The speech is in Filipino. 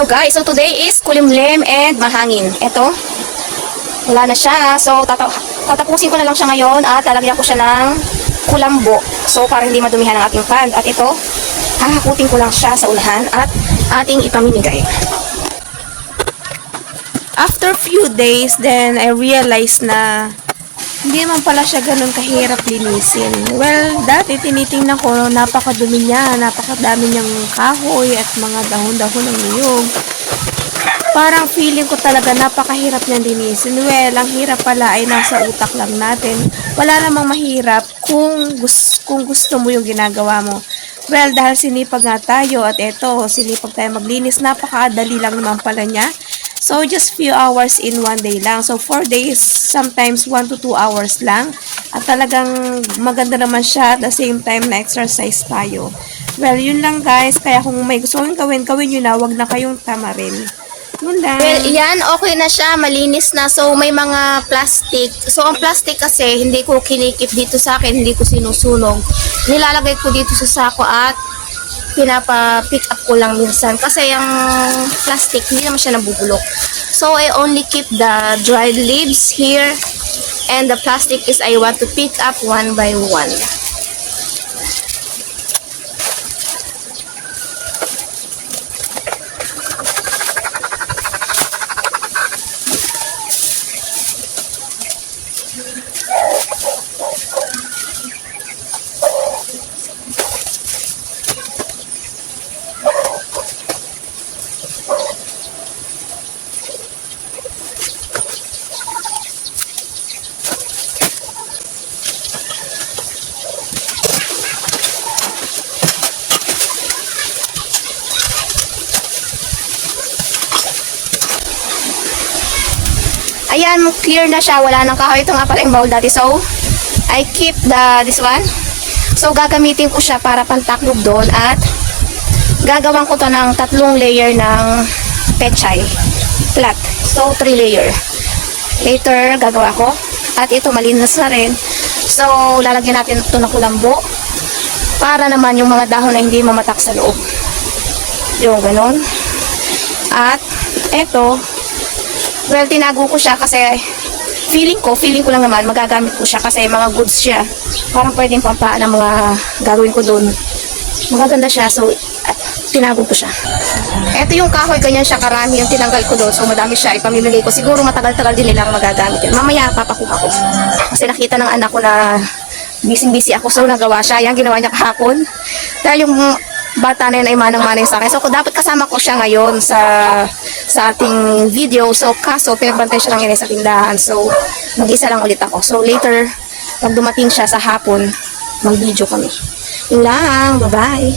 Hello guys, so today is kulimlim and mahangin. Ito, wala na siya. So tatapusin ko na lang siya ngayon at lalagyan ko siya ng kulambo. So para hindi madumihan ang ating pan. At ito, hahakutin ko lang siya sa unahan at ating ipamimigay. After few days, then I realized na hindi naman pala siya ganun kahirap linisin. Well, dati tinitingnan ko, napakadumi niya, napakadami niyang kahoy at mga dahon-dahon ng niyog. Parang feeling ko talaga napakahirap niyang linisin. Well, ang hirap pala ay nasa utak lang natin. Wala namang mahirap kung gusto mo yung ginagawa mo. Well, dahil sinipag nga tayo at eto, sinipag tayo maglinis, napakadali lang naman pala niya. So, just few hours in one day lang. So, 4 days, sometimes 1 to 2 hours lang. At talagang maganda naman siya at the same time na exercise tayo. Well, yun lang guys. Kaya kung may gusto kong gawin yun na. Huwag na kayong tamarin. Yun lang. Well, yan, okay na siya. Malinis na. So, may mga plastic. So, ang plastic kasi, hindi ko kinikip dito sa akin. Hindi ko sinusunog. Nilalagay ko dito sa sako at pinapa-pick up ko lang minsan kasi yung plastic hindi naman siya nabubulok. So I only keep the dried leaves here and the plastic is I want to pick up one by one. Ayan, clear na siya. Wala nang kahoy. Ito nga pala yung bowl dati. So, I keep this one. So, gagamitin ko siya para pantaklob doon. At, gagawan ko to ng 3 layer ng pechay. Flat. So, 3 layer. Later, gagawa ko. At ito, malinis na rin. So, lalagyan natin ito ng kulambo. Para naman yung mga dahon na hindi mamatak sa loob. Yung ganon. At, ito, well, tinago ko siya kasi feeling ko lang naman magagamit ko siya kasi mga goods siya. Parang pwedeng pampaan ng mga gagawin ko doon. Magaganda siya. So, tinago ko siya. Ito yung kahoy, ganyan siya karami yung tinanggal ko doon. So, madami siya. Ipamimigay ko. Siguro matagal-tagal din nilang magagamit yun. Mamaya, papakuha ko. Kasi nakita ng anak ko na busy-busy ako. So, nagawa siya. Yan, ginawa niya kahapon. Dahil yung bata na yun ay manang-manay sa akin. So, dapat kasama ko siya ngayon sa ating video. So, kaso, pinabantay siya lang yun sa tindahan. So, mag-isa lang ulit ako. So, later, pag dumating siya sa hapon, mag-video kami. Yun lang. Bye-bye.